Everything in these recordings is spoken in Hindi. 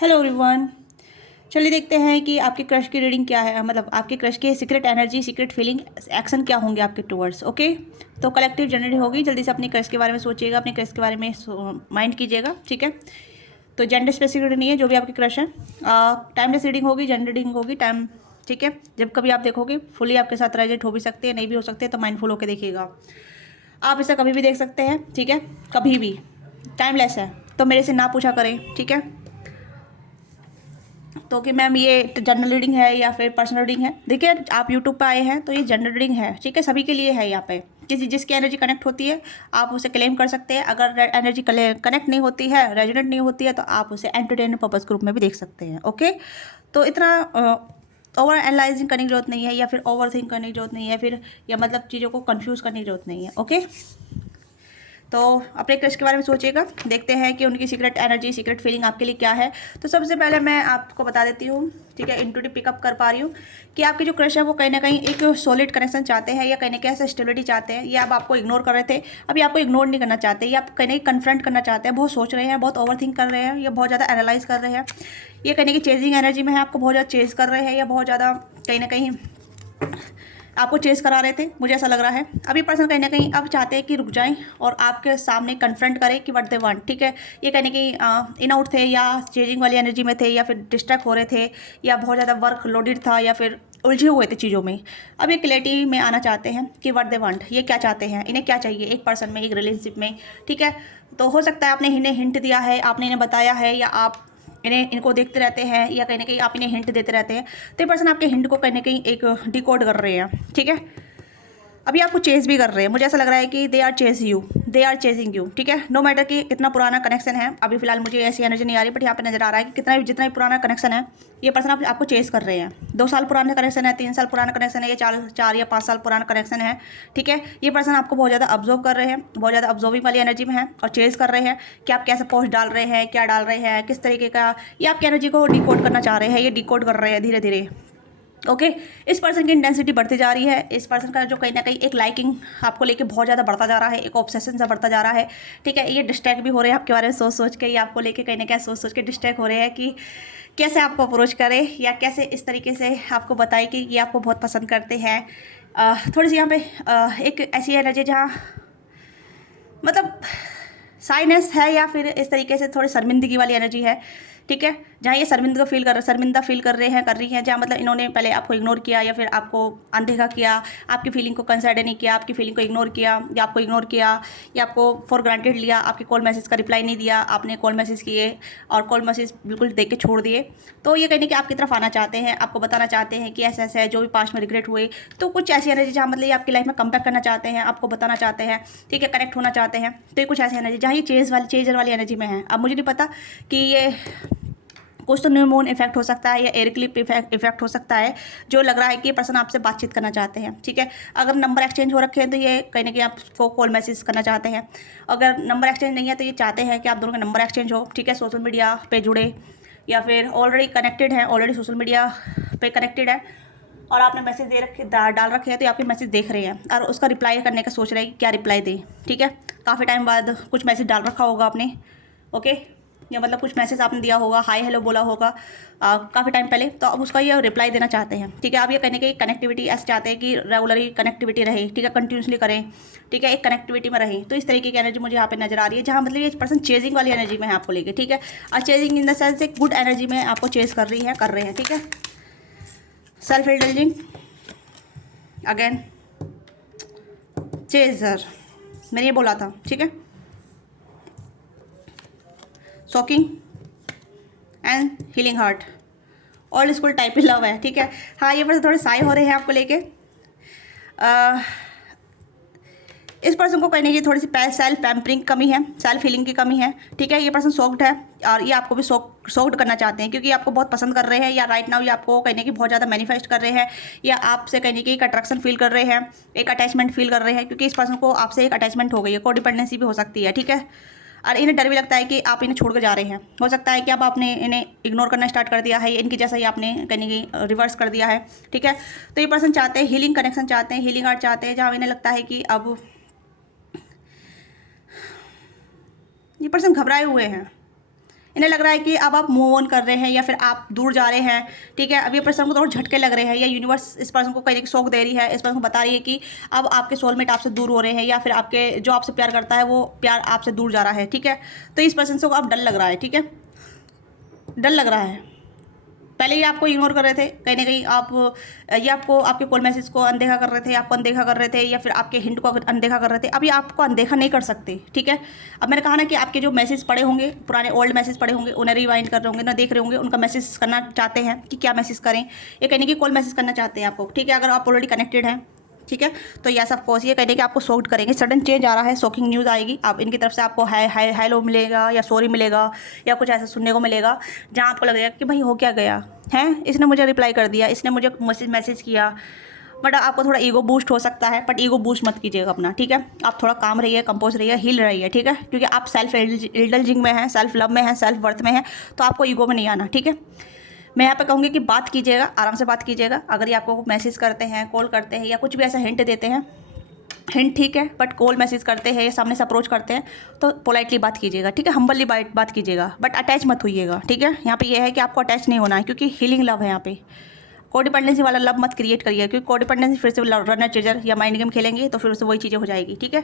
Hello everyone. चलिए देखते हैं कि आपके क्रश की रीडिंग क्या है, मतलब आपके क्रश के secret energy, secret feeling, action क्या होंगे आपके टूवर्ड्स। ओके, तो कलेक्टिव जनरल होगी। जल्दी से अपने क्रश के बारे में सोचिएगा, अपने क्रश के बारे में माइंड कीजिएगा, ठीक है। तो जेंडर स्पेसिफिक रीडिंग नहीं है, जो भी आपके क्रश है। टाइमलेस रीडिंग होगी, जेंडर रीडिंग होगी, टाइम, ठीक है। जब कभी आप देखोगे फुली आपके साथ रेजोनेट हो भी सकते हैं, नहीं भी हो सकते, तो माइंडफुल होकर देखिएगा। आप इसे कभी भी देख सकते हैं, ठीक है, कभी भी। टाइमलेस है, तो मेरे से ना पूछा करें, ठीक है। तो कि मैम ये जनरल रीडिंग है या फिर पर्सनल रीडिंग है, देखिए आप यूट्यूब पे आए हैं तो ये जनरल रीडिंग है, ठीक है, सभी के लिए है। यहाँ पे किसी जिसकी एनर्जी कनेक्ट होती है आप उसे क्लेम कर सकते हैं। अगर एनर्जी कनेक्ट नहीं होती है, रेजोनेट नहीं होती है, तो आप उसे एंटरटेनमेंट पर्पज ग्रुप में भी देख सकते हैं। ओके, तो इतना ओवर एनालाइजिंग करने की जरूरत नहीं है, या फिर ओवर थिंक करने की जरूरत नहीं है, फिर या मतलब चीज़ों को कंफ्यूज करने की जरूरत नहीं है। ओके, तो अपने क्रश के बारे में सोचिएगा, देखते हैं कि उनकी सीक्रेट एनर्जी, सीक्रेट फीलिंग आपके लिए क्या है। तो सबसे पहले मैं आपको बता देती हूँ, ठीक है, इंट्यूटिव पिकअप कर पा रही हूँ कि आपके जो क्रश है वो कहीं ना कहीं एक सॉलिड कनेक्शन चाहते हैं, या कहीं ना कहीं ऐसा स्टेबिलिटी चाहते हैं। ये अब आपको इग्नोर कर रहे थे, अभी आपको इग्नोर नहीं करना चाहते, या आप कहीं ना कहीं कन्फ्रंट करना चाहते हैं। बहुत सोच रहे हैं, बहुत ओवर थिंक कर रहे हैं, या बहुत ज़्यादा एनालाइज कर रहे हैं। ये कहीं ना कहीं चेजिंग एनर्जी में है, आपको बहुत ज़्यादा चेज कर रहे हैं, या बहुत ज़्यादा कहीं ना कहीं आपको चेस करा रहे थे, मुझे ऐसा लग रहा है। अभी पर्सन कहीं ना कहीं अब चाहते हैं कि रुक जाएं और आपके सामने कन्फ्रंट करें कि व्हाट दे वांट, ठीक है। ये कहीं ना कहीं इन आउट थे, या चेजिंग वाली एनर्जी में थे, या फिर डिस्ट्रैक्ट हो रहे थे, या बहुत ज़्यादा वर्क लोडेड था, या फिर उलझे हुए थे चीज़ों में। अब ये क्लैरिटी में आना चाहते हैं कि व्हाट दे वांट, ये क्या चाहते हैं, इन्हें क्या चाहिए एक पर्सन में, एक रिलेशनशिप में, ठीक है। तो हो सकता है आपने इन्हें हिंट दिया है, आपने इन्हें बताया है, या आप इनको देखते रहते हैं, या कहीं ना कहीं आप इन्हें हिंट देते रहते हैं। तो ये पर्सन आपके हिंट को कहीं ना कहीं एक डिकोड कर रहे हैं, ठीक है। अभी आपको चेज भी कर रहे हैं, मुझे ऐसा लग रहा है कि they are chase you, they are chasing you, ठीक है। नो मैटर कि कितना पुराना कनेक्शन है, अभी फिलहाल मुझे ऐसी एनर्जी नहीं आ रही, बट यहाँ पे नजर आ रहा है कि जितना भी पुराना कनेक्शन है, ये पर्सन आपको चेज कर रहे हैं। 2 साल पुराना कनेक्शन है, 3 साल पुराना कनेक्शन है, या चार या 5 साल पुराना कनेक्शन है, ठीक है। ये पर्सन आपको बहुत ज़्यादा ऑब्जर्व कर रहे हैं, बहुत ज़्यादा ऑब्जर्विंग वाली एनर्जी में है, और चेज कर रहे हैं कि आप कैसे पोस्ट डाल रहे हैं, क्या डाल रहे हैं, किस तरीके का, ये आपकी एनर्जी को डिकोड करना चाह रहे हैं, ये डिकोड कर रहे हैं धीरे धीरे। ओके, इस पर्सन की इंटेंसिटी बढ़ती जा रही है। इस पर्सन का जो कहीं ना कहीं एक लाइकिंग आपको लेके बहुत ज़्यादा बढ़ता जा रहा है, एक ऑब्सेशन सा बढ़ता जा रहा है, ठीक है। ये डिस्ट्रैक्ट भी हो रहे हैं आपके बारे में सोच सोच के, ये आपको लेके कहीं ना कहीं सोच सोच के डिस्ट्रैक्ट हो रहे हैं कि कैसे आपको अप्रोच करें, या कैसे इस तरीके से आपको बताए कि ये आपको बहुत पसंद करते हैं। थोड़ी सी यहाँ पे एक ऐसी एनर्जी जहाँ मतलब साइनेस है, या फिर इस तरीके से थोड़ी शर्मिंदगी वाली एनर्जी है, ठीक है। जहाँ ये शर्मिंदा फील कर रहे हैं, कर रही हैं, जहाँ मतलब इन्होंने पहले आपको इग्नोर किया, या फिर आपको अनदेखा किया, आपकी फीलिंग को कंसिडर नहीं किया, आपकी फीलिंग को इग्नोर किया, या आपको इग्नोर किया, या आपको फॉर ग्रांटेड लिया, आपके कॉल मैसेज का रिप्लाई नहीं दिया, आपने कॉल मैसेज किए और कॉल मैसेज बिल्कुल देख के छोड़ दिए। तो ये कहने कि आपकी तरफ आना चाहते हैं, आपको बताना चाहते हैं कि ऐसा ऐसा है, जो भी पास्ट में रिग्रेट हुए। तो कुछ ऐसी एनर्जी जहाँ मतलब ये आपकी लाइफ में कम बैक करना चाहते हैं, आपको बताना चाहते हैं, ठीक है, कनेक्ट होना चाहते हैं। तो ये कुछ ऐसी एनर्जी जहाँ ये चेजर वाली एनर्जी में है। अब मुझे नहीं पता कि ये कुछ तो न्यू मून इफेक्ट हो सकता है, या एयर क्लिप इफेक्ट हो सकता है, जो लग रहा है कि ये पर्सन आपसे बातचीत करना चाहते हैं, ठीक है। अगर नंबर एक्सचेंज हो रखे हैं तो ये कहीं ना कहीं आपको कॉल मैसेज करना चाहते हैं। अगर नंबर एक्सचेंज नहीं है तो ये चाहते हैं कि आप दोनों का नंबर एक्सचेंज हो, ठीक है, सोशल मीडिया पे जुड़े, या फिर ऑलरेडी कनेक्टेड है, ऑलरेडी सोशल मीडिया पे कनेक्टेड है, और आपने मैसेज डाल रखे हैं, तो आपके मैसेज देख रहे हैं और उसका रिप्लाई करने का सोच रहे हैं कि क्या रिप्लाई दें, ठीक है। काफ़ी टाइम बाद कुछ मैसेज डाल रखा होगा आपने, ओके, या मतलब कुछ मैसेज आपने दिया होगा, हाय हेलो बोला होगा काफ़ी टाइम पहले, तो अब उसका ये रिप्लाई देना चाहते हैं, ठीक है। आप ये कहने की कनेक्टिविटी ऐसे चाहते हैं कि रेगुलरली कनेक्टिविटी रहे, ठीक है, कंटिन्यूसली करें, ठीक है, एक कनेक्टिविटी में रहे। तो इस तरीके की एनर्जी मुझे यहाँ पे नजर आ रही है, जहाँ मतलब ये पर्सन चेजिंग वाली एनर्जी में है आपको लेके, ठीक है। और चेजिंग इन द सेंस एक गुड एनर्जी में आपको चेज कर रहे हैं, ठीक है। सेल्फ इंडल्जिंग अगेन, चेजर, मैंने ये बोला था, ठीक है। Shocking and healing heart, old school type की लव है, ठीक है। हाँ, ये पर्सन थोड़े साए हो रहे हैं आपको लेके। इस पर्सन को कहने की थोड़ी सी सेल्फ पैम्परिंग कमी है, सेल्फ हीलिंग की कमी है, ठीक है। ये पर्सन सॉफ्ट है, और ये आपको भी सॉफ्ट करना चाहते हैं, क्योंकि ये आपको बहुत पसंद कर रहे हैं, या राइट नाउ ये आपको कहने की बहुत ज़्यादा मैनिफेस्ट कर रहे हैं, या आपसे कहने की एक अट्रैक्शन फील कर रहे हैं, एक अटैचमेंट फील कर रहे हैं, क्योंकि इस पर्सन को आपसे एक अटैचमेंट हो गई है, को डिपेंडेंसी भी हो सकती है, ठीक है। और इन्हें डर भी लगता है कि आप इन्हें छोड़ कर जा रहे हैं। हो सकता है कि अब आपने इन्हें इग्नोर करना स्टार्ट कर दिया है, इनकी जैसा ही आपने कहने की रिवर्स कर दिया है, ठीक है। तो ये पर्सन चाहते हैं हीलिंग कनेक्शन, चाहते हैं हीलिंग आर्ट, चाहते हैं जहाँ इन्हें लगता है कि अब ये पर्सन घबराए हुए हैं, इन्हें लग रहा है कि अब आप मूव ऑन कर रहे हैं या फिर आप दूर जा रहे हैं, ठीक है। अब ये पर्सन को थोड़ा झटके लग रहे हैं या यूनिवर्स इस पर्सन को कहीं शौक दे रही है, इस पर्सन को बता रही है कि अब आपके सोलमेट आपसे दूर हो रहे हैं या फिर आपके जो आपसे प्यार करता है वो प्यार आपसे दूर जा रहा है, ठीक है। तो इस पर्सन को अब डर लग रहा है, ठीक है, डर लग रहा है। पहले ये आपको इग्नोर कर रहे थे, कहीं ना कहीं आप ये आपको आपके कॉल मैसेज को अनदेखा कर रहे थे, आपको अनदेखा कर रहे थे या फिर आपके हिंट को अनदेखा कर रहे थे। अभी आपको अनदेखा नहीं कर सकते, ठीक है। अब मैंने कहा ना कि आपके जो मैसेज पड़े होंगे, पुराने ओल्ड मैसेज पड़े होंगे, उन्हें रिवाइंड कर रहे होंगे, ना देख रहे होंगे, उनका मैसेज करना चाहते हैं कि क्या मैसेज करें, ये कहने की कॉल मैसेज करना चाहते हैं आपको, ठीक है। अगर आप ऑलरेडी कनेक्टेड हैं, ठीक है, तो यस ऑफ कोर्स ये कहने कि आपको शॉक्ड करेंगे, सडन चेंज आ रहा है, शॉकिंग न्यूज़ आएगी, आप इनकी तरफ से आपको हाय हेलो मिलेगा या सॉरी मिलेगा या कुछ ऐसा सुनने को मिलेगा जहाँ आपको लगेगा कि भाई हो क्या गया है, इसने मुझे रिप्लाई कर दिया, इसने मुझे मैसेज किया। बट आपको थोड़ा ईगो बूस्ट हो सकता है, बट ईगो बूस्ट मत कीजिएगा अपना, ठीक है। आप थोड़ा काम रहिए, कंपोज रहिए, हील रहिए, ठीक है, क्योंकि आप सेल्फ इंडल्जिंग में हैं, सेल्फ लव में हैं, सेल्फ वर्थ में हैं, तो आपको ईगो में नहीं आना, ठीक है। मैं यहाँ पे कहूँगी कि बात कीजिएगा, आराम से बात कीजिएगा। अगर ये आपको मैसेज करते हैं, कॉल करते हैं या कुछ भी ऐसा हिंट देते हैं, हिंट ठीक है, बट कॉल मैसेज करते हैं या सामने से अप्रोच करते हैं तो पोलाइटली बात कीजिएगा, ठीक है, हम्बली बात कीजिएगा, बट अटैच मत होइएगा, ठीक है। यहाँ पे ये है कि आपको अटैच नहीं होना है क्योंकि हीलिंग लव है यहाँ पे। कोडिपेंडेंसी वाला लव मत क्रिएट करिए क्योंकि कोडिपेंडेंसी फिर से रनर चेजर या माइंड गेम खेलेंगे तो फिर उससे वही चीज़ें हो जाएगी, ठीक है।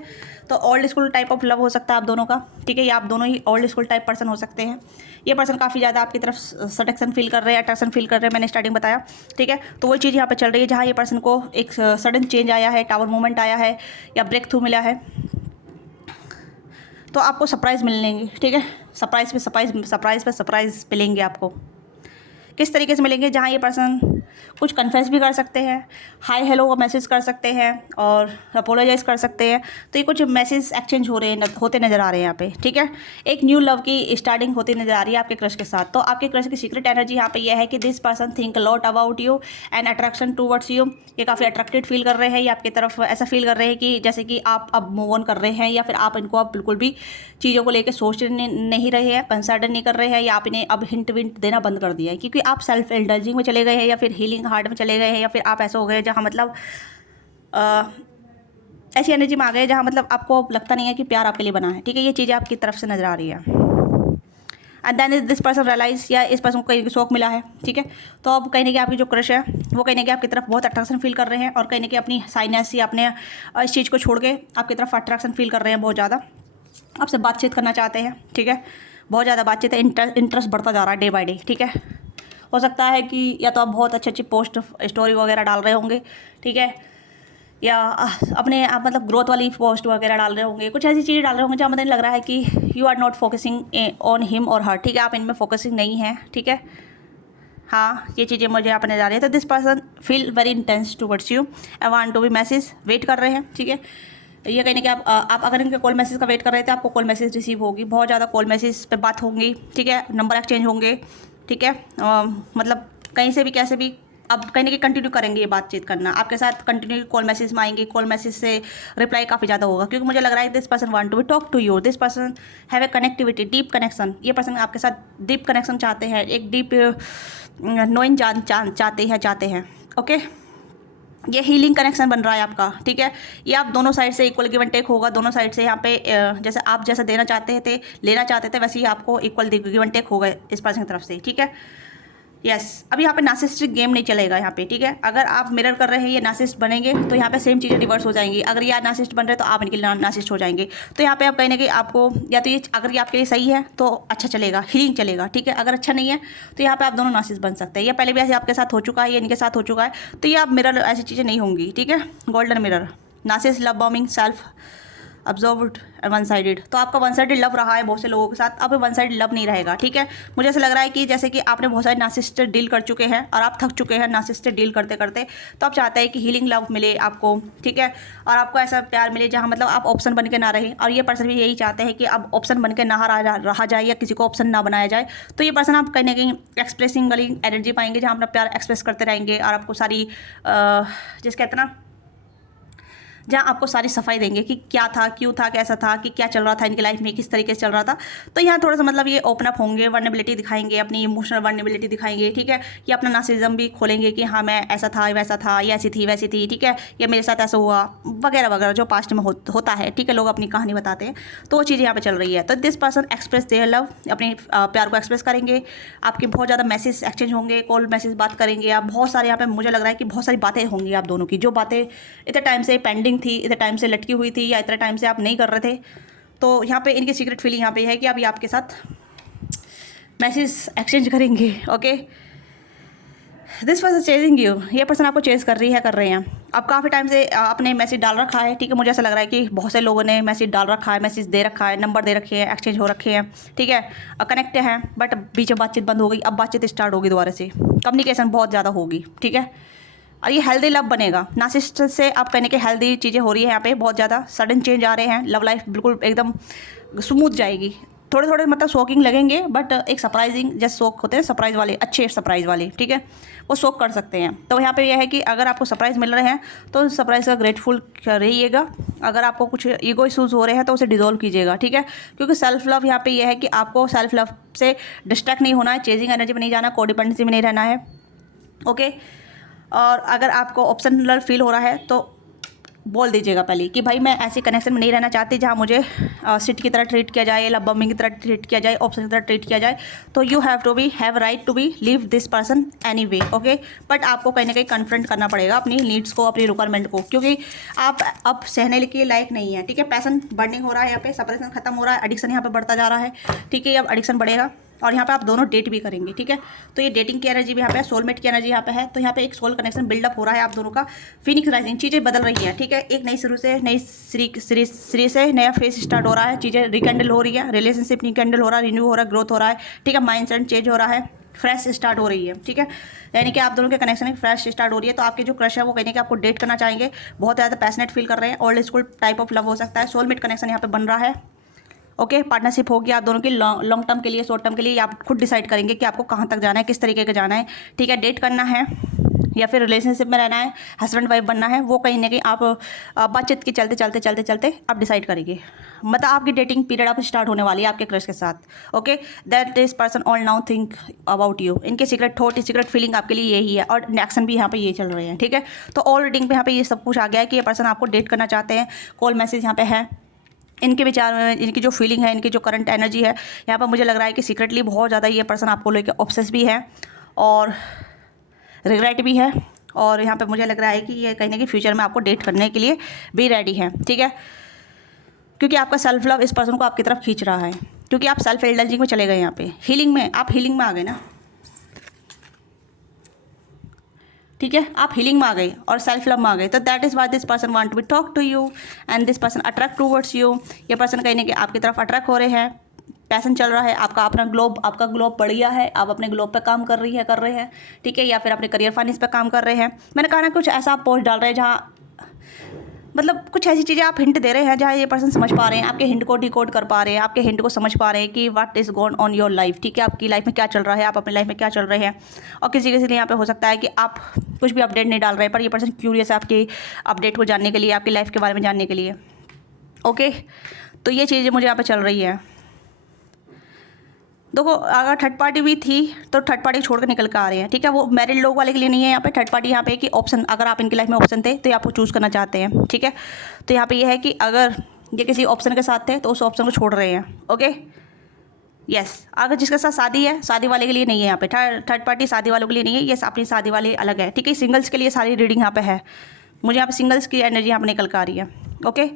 तो old school type of love हो सकता है आप दोनों का, ठीक है, या आप दोनों ही ओल्ड स्कूल टाइप पर्सन हो सकते हैं। ये पर्सन काफ़ी ज़्यादा आपकी तरफ सटेक्शन फील कर रहे हैं, अट्रैक्शन फील कर रहे हैं, मैंने स्टार्टिंग बताया, ठीक है। तो वही चीज़ यहाँ पे चल रही है जहाँ ये पर्सन को एक सडन चेंज आया है, टावर मूवमेंट आया है या ब्रेक थ्रू मिला है, तो आपको सरप्राइज़ मिलेंगे, ठीक है। सरप्राइज़ मिलेंगे आपको। किस तरीके से मिलेंगे, जहाँ ये पर्सन कुछ कन्फेस भी कर सकते हैं, हाय हेलो का मैसेज कर सकते हैं और अपोलोजाइज़ कर सकते हैं। तो ये कुछ मैसेज एक्सचेंज होते नज़र आ रहे हैं यहाँ पे, ठीक है। एक न्यू लव की स्टार्टिंग होती नज़र आ रही है आपके क्रश के साथ। तो आपके क्रश की सीक्रेट एनर्जी यहाँ पे यह है कि this person think lot about you and attraction towards you. ये काफ़ी अट्रैक्टेड फील कर रहे हैं, ये आपकी तरफ ऐसा फील कर रहे हैं कि जैसे कि आप अब मूव ऑन कर रहे हैं या फिर आप इनको अब बिल्कुल भी चीज़ों को लेकर सोच नहीं रहे हैं, कंसिडर नहीं कर रहे हैं, या आप इन्हें अब हिंट विंट देना बंद कर दिया है क्योंकि आप सेल्फ इंडल्जिंग में चले गए हैं या फिर हीलिंग हार्ट में चले गए हैं या फिर आप ऐसे हो गए जहाँ मतलब ऐसी एनर्जी में आ गए जहाँ मतलब आपको लगता नहीं है कि प्यार आपके लिए बना है, ठीक है। ये चीज़ें आपकी तरफ से नज़र आ रही है। And then this person realise, या इस पर्सन को कहीं शौक मिला है, ठीक है। तो अब कहीं ना कहीं आपकी जो क्रश है वो कहीं ना कहीं आपकी तरफ बहुत अट्रैक्शन फील कर रहे हैं और कहीं ना कहीं अपनी साइनेस या अपने इस चीज़ को छोड़ के आपकी तरफ अट्रैक्शन फील कर रहे हैं, बहुत ज़्यादा आपसे बातचीत करना चाहते हैं, ठीक है। बहुत ज़्यादा बातचीत है, इंटरेस्ट बढ़ता जा रहा है डे बाय डे, ठीक है। हो सकता है कि या तो आप बहुत अच्छी पोस्ट स्टोरी वगैरह डाल रहे होंगे, ठीक है, या अपने आप मतलब ग्रोथ वाली पोस्ट वगैरह डाल रहे होंगे, कुछ ऐसी चीज़ें डाल रहे होंगे जहाँ मुझे लग रहा है कि you are not focusing on him और हर, ठीक है, आप इनमें फोकसिंग नहीं है, ठीक है। हाँ, ये चीज़ें मुझे यहाँ पर नजर आ रही है। तो this person feel very intense towards you I want to be message, wait कर रहे हैं, ठीक है। ये कहने कि आप अगर इनके कॉल मैसेज का वेट कर रहे थे, आपको कॉल मैसेज रिसीव होगी, बहुत ज़्यादा कॉल मैसेज पे बात होंगी, ठीक है, नंबर एक्सचेंज होंगे, ठीक है। मतलब कहीं से भी कैसे भी अब कहीं ना कहीं कंटिन्यू करेंगे ये बातचीत करना आपके साथ, कंटिन्यू कॉल मैसेज में आएंगे, कॉल मैसेज से रिप्लाई काफ़ी ज़्यादा होगा क्योंकि मुझे लग रहा है this person want to be talk to you, this person have a connectivity, deep connection. ये पर्सन आपके साथ डीप कनेक्शन चाहते हैं, एक डीप नोइंग चाहते हैं, ओके। ये हीलिंग कनेक्शन बन रहा है आपका, ठीक है। ये आप दोनों साइड से इक्वल गिव एंड टेक होगा, दोनों साइड से यहाँ पे जैसे आप जैसा देना चाहते थे, लेना चाहते थे, वैसे ही आपको इक्वल गिव एंड टेक होगा इस पर्सन की तरफ से, ठीक है। यस, अब यहाँ पे नार्सिसिस्टिक गेम नहीं चलेगा यहाँ पे, ठीक है। अगर आप मिरर कर रहे हैं ये नार्सिसिस्ट बनेंगे तो यहाँ पे सेम चीज़ें रिवर्स हो जाएंगी। अगर ये नार्सिसिस्ट बन रहे हैं तो आप इनके लिए नार्सिसिस्ट हो जाएंगे। तो यहाँ पे आप कहीं ना कहीं आपको या तो ये अगर ये आपके लिए सही है तो अच्छा चलेगा, हीलिंग चलेगा, ठीक है। अगर अच्छा नहीं है तो यहाँ पे आप दोनों नार्सिसिस्ट बन सकते हैं। या पहले भी ऐसे आपके साथ हो चुका है, ये इनके साथ हो चुका है, तो ये आप मिरर ऐसी चीज़ें नहीं होंगी, ठीक है। Golden mirror, narcissist, love bombing, self absorbed and one sided. तो आपका वन साइडेड लव रहा है बहुत से लोगों के साथ, अब वन साइडेड लव नहीं रहेगा, ठीक है। मुझे ऐसा लग रहा है कि जैसे कि आपने बहुत सारे नार्सिसिस्ट डील कर चुके हैं और आप थक चुके हैं नार्सिसिस्ट डील करते करते, तो आप चाहते हैं कि हीलिंग लव मिले आपको, ठीक है, और आपको ऐसा प्यार मिले जहाँ मतलब आप ऑप्शन बन के ना रहे। और ये पर्सन भी यही चाहते हैं कि अब ऑप्शन बन के ना रहा जाए या किसी को ऑप्शन ना बनाया जाए। तो ये पर्सन आप कहीं ना कहीं एक्सप्रेसिंग वाली एनर्जी पाएंगे जहाँ अपना प्यार एक्सप्रेस करते रहेंगे और आपको सारी जिस कहते हैं ना जहाँ आपको सारी सफाई देंगे कि क्या था, क्यों था, कैसा था, कि क्या चल रहा था इनकी लाइफ में, किस तरीके से चल रहा था। तो यहाँ थोड़ा सा मतलब ये ओपन अप होंगे, वर्नेबिलिटी दिखाएंगे, अपनी इमोशनल वर्नेबिलिटी दिखाएंगे, ठीक है। ये अपना नार्सिसिज्म भी खोलेंगे कि हाँ मैं ऐसा था, वैसा था, ये ऐसी थी, वैसी थी, ठीक है, ये मेरे साथ ऐसा हुआ वगैरह वगैरह, जो पास्ट में होता है, ठीक है। लोग अपनी कहानी बताते हैं, तो वो चीज़ यहाँ पे चल रही है। तो this person express their love, अपने प्यार को एक्सप्रेस करेंगे। आपके बहुत ज़्यादा मैसेज एक्सचेंज होंगे, कॉल मैसेज बात करेंगे आप, बहुत सारे यहाँ पे मुझे लग रहा है कि बहुत सारी बातें होंगी आप दोनों की, जो बातें इतने टाइम से पेंडिंग थी, इतने टाइम से लटकी हुई थी, या इतने टाइम से आप नहीं कर रहे थे। तो यहाँ पे इनकी सीक्रेट फीलिंग यहाँ पे है कि अभी आपके साथ मैसेज एक्सचेंज करेंगे। Okay, this person chasing you, ये पर्सन आपको चेज कर रहे हैं। अब काफ़ी टाइम से आपने मैसेज डाल रखा है, ठीक है। मुझे ऐसा लग रहा है कि बहुत से लोगों ने मैसेज डाल रखा है, मैसेज दे रखा है, नंबर दे रखे हैं, एक्सचेंज हो रखे हैं, ठीक है, कनेक्ट हैं, बट बीच में बातचीत बंद हो गई। अब बातचीत स्टार्ट होगी दोबारा से, कम्युनिकेशन बहुत ज़्यादा होगी, ठीक है। और ये हेल्दी लव बनेगा। नार्सिसिस्ट से आप कहने के हेल्दी चीज़ें हो रही है यहाँ पे, बहुत ज़्यादा सडन चेंज आ रहे हैं, लव लाइफ बिल्कुल एकदम स्मूथ जाएगी। थोड़े थोड़े मतलब शॉकिंग लगेंगे, बट एक सरप्राइजिंग जैसे शॉक होते हैं सरप्राइज वाले, अच्छे सरप्राइज वाले, ठीक है, वो शॉक कर सकते हैं। तो यहाँ पे यह है कि अगर आपको सरप्राइज़ मिल रहे हैं तो सरप्राइज़ का ग्रेटफुल रहिएगा। अगर आपको कुछ ईगो इशूज़ हो रहे हैं तो उसे डिजोल्व कीजिएगा, ठीक है। क्योंकि सेल्फ लव यहाँ पे यह है कि आपको सेल्फ लव से डिस्ट्रैक्ट नहीं होना है, चेजिंग एनर्जी में नहीं जाना, कोडिपेंडेंसी में नहीं रहना है। ओके, और अगर आपको ऑप्शनल फील हो रहा है तो बोल दीजिएगा पहले कि भाई मैं ऐसे कनेक्शन में नहीं रहना चाहती जहाँ मुझे सिट की तरह ट्रीट किया जाए, लव बम्बिंग की तरह ट्रीट किया जाए, ऑप्शन की तरह ट्रीट किया जाए। तो you have right to be leave this person anyway. Okay, but आपको कहीं ना कहीं कन्फ्रंट करना पड़ेगा अपनी नीड्स को, अपनी रिक्वायरमेंट को, क्योंकि आप अब सहने के लायक नहीं है, ठीक है। पैसन बर्निंग हो रहा है यहाँ पे, सेपरेशन खत्म हो रहा है, एडिक्शन यहाँ पे बढ़ता जा रहा है, ठीक है। अब एडिक्शन बढ़ेगा और यहाँ पे आप दोनों डेट भी करेंगे, ठीक है। तो ये डेटिंग की एनर्जी भी यहाँ पे है, सोलमेट की एनर्जी यहाँ पे है। तो यहाँ पे एक सोल कनेक्शन बिल्डअप हो रहा है आप दोनों का, फिनिक्स राइजिंग, चीज़ें बदल रही हैं, ठीक है। एक नई शुरू से, नई श्री से नया फेस स्टार्ट हो रहा है, चीज़ें रिकैंडल हो रही है, रिलेशनशिप रिकैंडल हो रहा है, रिन्यू हो रहा है, ग्रोथ हो रहा है, ठीक है। माइंड सेट चेंज हो रहा है, फ्रेश स्टार्ट हो रही है, ठीक है। यानी कि आप दोनों के कनेक्शन एक फ्रेश स्टार्ट हो रही है। तो आपके जो क्रश है वो कहने कि आपको डेट करना चाहेंगे, बहुत ज़्यादा पैशनेट फील कर रहे हैं, old school type of love हो सकता है, सोलमेट कनेक्शन यहाँ पे बन रहा है। ओके, पार्टनरशिप होगी आप दोनों की लॉन्ग टर्म के लिए, शॉर्ट टर्म के लिए, आप खुद डिसाइड करेंगे कि आपको कहाँ तक जाना है, किस तरीके का जाना है, ठीक है। डेट करना है या फिर रिलेशनशिप में रहना है, हस्बैंड वाइफ बनना है, वो कहीं ना कहीं आप बातचीत के चलते आप डिसाइड करेंगे। मतलब आपकी डेटिंग पीरियड आप स्टार्ट होने वाली है आपके क्रश के साथ। Okay, that is person all now think about you, इनके सीक्रेट थॉट, सीक्रेट फीलिंग आपके लिए यही है, और एक्शन भी यहाँ पे ये चल रहे हैं, ठीक है। तो ऑल रीडिंग पे यहाँ पे ये सब कुछ आ गया है कि ये पर्सन आपको डेट करना चाहते हैं, कॉल मैसेज यहाँ पे है, इनके विचार में, इनकी जो फीलिंग है, इनकी जो करंट एनर्जी है, यहाँ पर मुझे लग रहा है कि सीक्रेटली बहुत ज़्यादा ये पर्सन आपको लेकर ऑब्सेस भी है और रिग्रेट भी है। और यहाँ पे मुझे लग रहा है कि ये कहीं ना कहीं फ्यूचर में आपको डेट करने के लिए भी रेडी है, ठीक है। क्योंकि आपका सेल्फ लव इस पर्सन को आपकी तरफ खींच रहा है, क्योंकि आप सेल्फ इंडल्जिंग में चले गए, यहाँ पे हीलिंग में, आप हीलिंग में आ गए ना, ठीक है। आप हीलिंग में आ गए और सेल्फ लव में आ गए। तो that is why this person want to be talk to you and this person attract towards you. ये पर्सन कहीं ना कहीं आपकी तरफ अट्रैक्ट हो रहे हैं, पैसन चल रहा है आपका, अपना ग्लोब, आपका ग्लोब बढ़िया है, आप अपने ग्लोब पे काम कर रहे हैं, ठीक है, या फिर अपने करियर फाइनेंस पे काम कर रहे हैं। मैंने कहा ना कुछ ऐसा आप पोस्ट डाल रहे हैं जहाँ मतलब कुछ ऐसी चीज़ें आप हिंट दे रहे हैं जहाँ ये पर्सन समझ पा रहे हैं, आपके हिंट को डिकोड कर पा रहे हैं, आपके हिंट को समझ पा रहे हैं कि what is gonna on your life, ठीक है। आपकी लाइफ में क्या चल रहा है, आप अपनी लाइफ में क्या चल रहे हैं। और किसी किसी लिए यहाँ पे हो सकता है कि आप कुछ भी अपडेट नहीं डाल रहे हैं, पर ये पर्सन क्यूरियस है आपकी अपडेट को जानने के लिए, आपकी लाइफ के बारे में जानने के लिए। ओके, तो ये चीज़ें मुझे यहाँ पर चल रही है। देखो, अगर थर्ड पार्टी भी थी तो थर्ड पार्टी छोड़ कर निकल कर आ रहे हैं, ठीक है। वो मैरिड लोग वाले के लिए नहीं है यहाँ पे थर्ड पार्टी, यहाँ पे कि ऑप्शन, अगर आप इनकी लाइफ में ऑप्शन थे तो ये आपको चूज़ करना चाहते हैं, ठीक है। तो यहाँ पे ये है कि अगर ये किसी ऑप्शन के साथ थे तो उस ऑप्शन को छोड़ रहे हैं। Okay, yes. अगर जिसके साथ शादी है, शादी वाले के लिए नहीं है यहाँ पे, थर्ड पार्टी शादी वालों के लिए नहीं है, ये अपनी शादी वाले अलग है, ठीक है। सिंगल्स के लिए सारी रीडिंग यहाँ पे है, मुझे यहाँ पे सिंगल्स की एनर्जी यहाँ पे निकल कर आ रही है। ओके,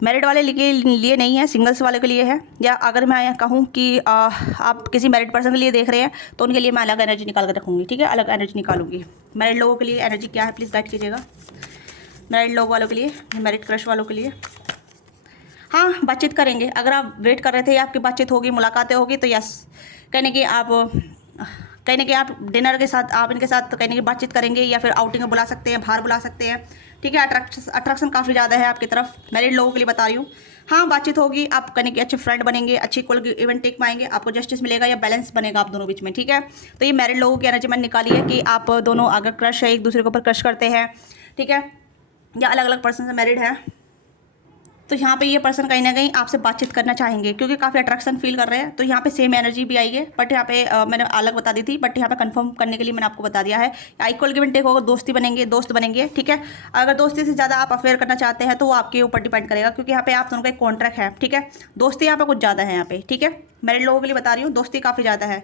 मैरिड वाले के लिए नहीं है, सिंगल्स वाले के लिए है। या अगर मैं कहूँ कि आप किसी मैरिड पर्सन के लिए देख रहे हैं तो उनके लिए मैं अलग एनर्जी निकाल कर रखूँगी, ठीक है, अलग एनर्जी निकालूंगी। मैरिड लोगों के लिए एनर्जी क्या है प्लीज़ गाइड कीजिएगा, मैरिड लोग वालों के लिए, मैरिड क्रश वालों के लिए। हाँ, बातचीत करेंगे, अगर आप वेट कर रहे थे आपकी बातचीत होगी, मुलाकातें होगी, तो यस, कहने कि आप डिनर के साथ, आप इनके साथ कहने की बातचीत करेंगे, या फिर आउटिंग में बुला सकते हैं, बाहर बुला सकते हैं, ठीक है। अट्रैक्शन काफ़ी ज़्यादा है आपकी तरफ, मैरिड लोगों के लिए बता रही हूँ। हाँ, बातचीत होगी, आप कहने की अच्छे फ्रेंड बनेंगे, अच्छी कोई इवेंट टेक पाएंगे, आपको जस्टिस मिलेगा या बैलेंस बनेगा आप दोनों बीच में, ठीक है। तो ये मैरिड लोगों की एनर्जी मैंने निकाली है कि आप दोनों अगर क्रश है, एक दूसरे के ऊपर क्रश करते हैं, ठीक है, या अलग अलग पर्सन से मैरिड है, तो यहाँ पे ये पर्सन कहीं ना कहीं आपसे बातचीत करना चाहेंगे क्योंकि काफ़ी अट्रैक्शन फील कर रहे हैं। तो यहाँ पे सेम एनर्जी भी आई है, बट यहाँ पे मैंने अलग बता दी थी, बट यहाँ पे कंफर्म करने के लिए मैंने आपको बता दिया है। इक्वल गिव एंड टेक होगा, दोस्ती बनेंगे, दोस्त बनेंगे, ठीक है। अगर दोस्ती से ज़्यादा आप अफेयर करना चाहते हैं तो वो आपके ऊपर डिपेंड करेगा, क्योंकि यहाँ पे आप दोनों का एक कॉन्ट्रैक्ट है, ठीक है। दोस्ती यहाँ पर कुछ ज़्यादा है यहाँ पे, ठीक है। मैरिड लोगों के लिए बता रही हूँ, दोस्ती काफ़ी ज़्यादा है।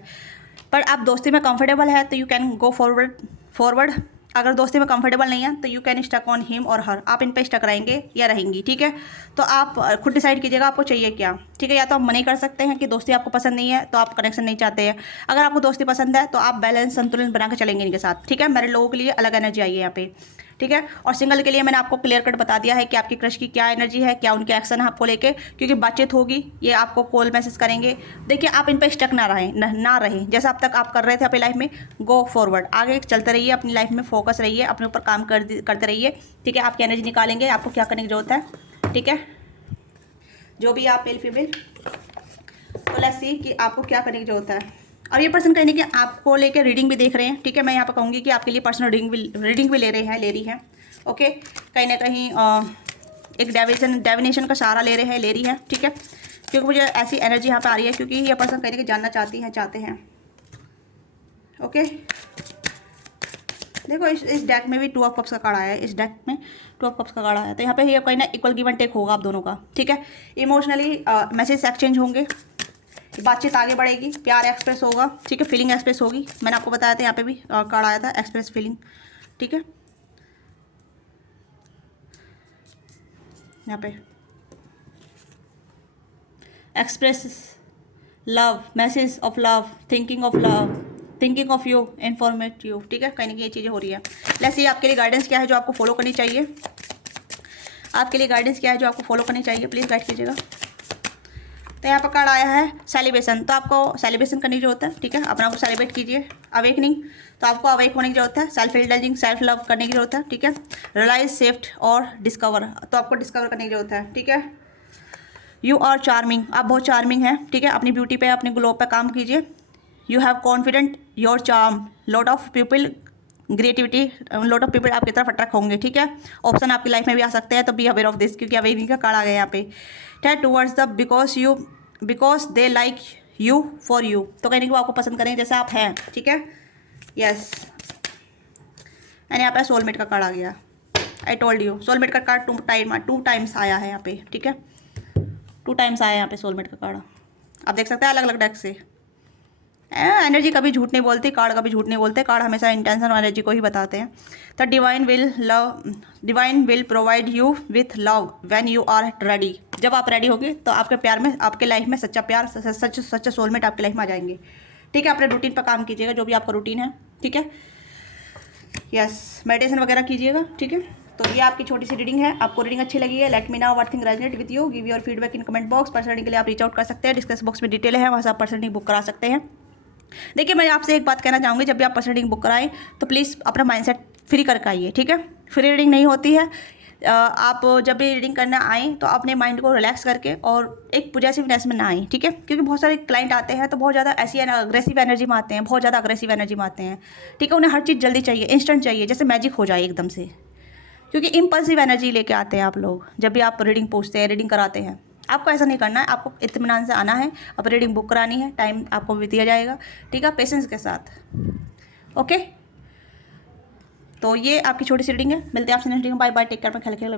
पर आप दोस्ती में कंफर्टेबल है तो यू कैन गो फॉरवर्ड। अगर दोस्ती में कंफर्टेबल नहीं है तो you can stuck on him और हर, आप इन पे स्टक रहेंगे या रहेंगी, ठीक है। तो आप खुद डिसाइड कीजिएगा आपको चाहिए क्या, ठीक है। या तो आप मना कर सकते हैं कि दोस्ती आपको पसंद नहीं है तो आप कनेक्शन नहीं चाहते हैं। अगर आपको दोस्ती पसंद है तो आप बैलेंस संतुलन बना के चलेंगे इनके साथ, ठीक है। मेरे लोगों के लिए अलग एनर्जी आई है यहाँ पे, ठीक है। और सिंगल के लिए मैंने आपको क्लियर कट बता दिया है कि आपकी क्रश की क्या एनर्जी है, क्या उनके एक्शन है आपको लेके, क्योंकि बातचीत होगी, ये आपको कॉल मैसेज करेंगे। देखिए आप इन पर स्टक ना रहें जैसा अब तक आप कर रहे थे अपनी लाइफ में। गो फॉरवर्ड, आगे चलते रहिए, अपनी लाइफ में फोकस रहिए, अपने ऊपर काम करते रहिए, ठीक है। आपकी एनर्जी निकालेंगे, आपको क्या करने की जरूरत है, ठीक है। जो भी आप मेल फीमेल, तो लेट्स सी कि आपको क्या करने की जरूरत है। और ये पर्सन कहीं ना कहीं आपको लेकर रीडिंग भी देख रहे हैं, ठीक है। मैं यहाँ पर कहूँगी कि आपके लिए पर्सनल रीडिंग भी ले रही हैं, ओके। कहीं ना कहीं एक डेविनेशन का सहारा ले रही है, ठीक है। क्योंकि मुझे ऐसी एनर्जी यहाँ पे आ रही है, क्योंकि ये पर्सन कहीं ना कहीं जानना चाहते हैं, ओके। देखो इस डेक में भी 2 ऑफ कप्स का कार्ड आया है, इस डेक में 2 ऑफ कप्स का कार्ड आया है। तो यहाँ पे ये कहीं ना इक्वल गिव एंड टेक होगा आप दोनों का, ठीक है। इमोशनली मैसेज एक्सचेंज होंगे, बातचीत आगे बढ़ेगी, प्यार एक्सप्रेस होगा, ठीक है। फीलिंग एक्सप्रेस होगी, मैंने आपको बताया था, यहाँ पे भी कार्ड आया था एक्सप्रेस फीलिंग, ठीक है। यहाँ पे express love, message of love, thinking of you, इन्फॉर्मेट यू, ठीक है। कहीं ना कहीं ये चीज़ें हो रही है। लेट्स सी आपके लिए गाइडेंस क्या है जो आपको फॉलो करनी चाहिए, आपके लिए गाइडेंस क्या है जो आपको फॉलो करनी चाहिए, प्लीज़ गाइड कीजिएगा। तो यहाँ पर कार्ड आया है सेलिब्रेशन, तो आपको सेलिब्रेशन करने की जरूरत है, ठीक है। अपना को सेलिब्रेट कीजिए। अवेकनिंग, तो आपको अवेक होने की जरूरत है। सेल्फ इंडल्जिंग, सेल्फ लव करने की जरूरत है, ठीक है। रियलाइज, सेफ्ट और डिस्कवर, तो आपको डिस्कवर करने की जरूरत है, ठीक है। यू आर चार्मिंग, आप बहुत चार्मिंग हैं, ठीक है। अपनी ब्यूटी पे, अपने ग्लो पे काम कीजिए। You have confident, your charm, lot of people, creativity, lot of people आपकी तरफ अट्रैक्ट होंगे, ठीक है। ऑप्शन आपकी लाइफ में भी आ सकते हैं, तो बी अवेयर ऑफ दिस, क्योंकि अवेकनिंग का कार्ड आ गया यहाँ पे। टेट towards the because they like you for you, तो कहीं ना कहीं आपको पसंद करेंगे जैसे आप हैं, ठीक है। यस, एंड यहाँ पे सोलमेट का कार्ड आ गया। आई टोल्ड यू, सोलमेट का कार्ड 2 टाइम्स आया है यहाँ पे, ठीक है। 2 टाइम्स आया है यहाँ पे सोलमेट का कार्ड, आप देख सकते हैं अलग अलग डेक से। एनर्जी कभी झूठ नहीं बोलती, कार्ड कभी झूठ नहीं बोलते, कार्ड हमेशा इंटेंशन और एनर्जी को ही बताते हैं। तो divine will provide you with love when you are ready, जब आप रेडी होंगे तो आपके प्यार में, आपके लाइफ में सच्चा प्यार, सच्चा सोलमेट आपके लाइफ में आ जाएंगे, ठीक है। अपने रूटीन पर काम कीजिएगा, जो भी आपका रूटीन है, ठीक है। यस, मेडिटेशन वगैरह कीजिएगा, ठीक है। तो ये आपकी छोटी सी रीडिंग है। आपको रीडिंग अच्छी लगी है, let me know what thing resonate with you, give your feedback in comment box. Personal के लिए आप रीच आउट कर सकते हैं, डिस्कस बॉक्स में डिटेल है, वहाँ से आप पर्सनल बुक करा सकते हैं। देखिए मैं आपसे एक बात कहना चाहूँगी, जब भी आप पर्सनल रीडिंग बुक कराएं तो प्लीज़ अपना माइंडसेट फ्री करके आइए, ठीक है। फ्री रीडिंग नहीं होती है। आप जब भी रीडिंग करना आएँ तो अपने माइंड को रिलैक्स करके और एक पॉजिटिवनेस में ना आएँ, ठीक है। क्योंकि बहुत सारे क्लाइंट आते हैं तो बहुत ज़्यादा ऐसी अग्रेसिव एनर्जी में आते हैं, बहुत ज़्यादा अग्रेसिव एनर्जी में आते हैं, ठीक है। उन्हें हर चीज़ जल्दी चाहिए, इंस्टेंट चाहिए, जैसे मैजिक हो जाए एकदम से, क्योंकि इम्पल्सिव एनर्जी लेके आते हैं आप लोग जब भी आप रीडिंग पूछते हैं, रीडिंग कराते हैं। आपको ऐसा नहीं करना है, आपको इत्मीनान से आना है, अब रीडिंग बुक करानी है, टाइम आपको भी दिया जाएगा, ठीक है, पेशेंस के साथ, ओके। तो ये आपकी छोटी सी रीडिंग है, मिलते हैं आपसे next reading, bye bye, take care, मैं खेल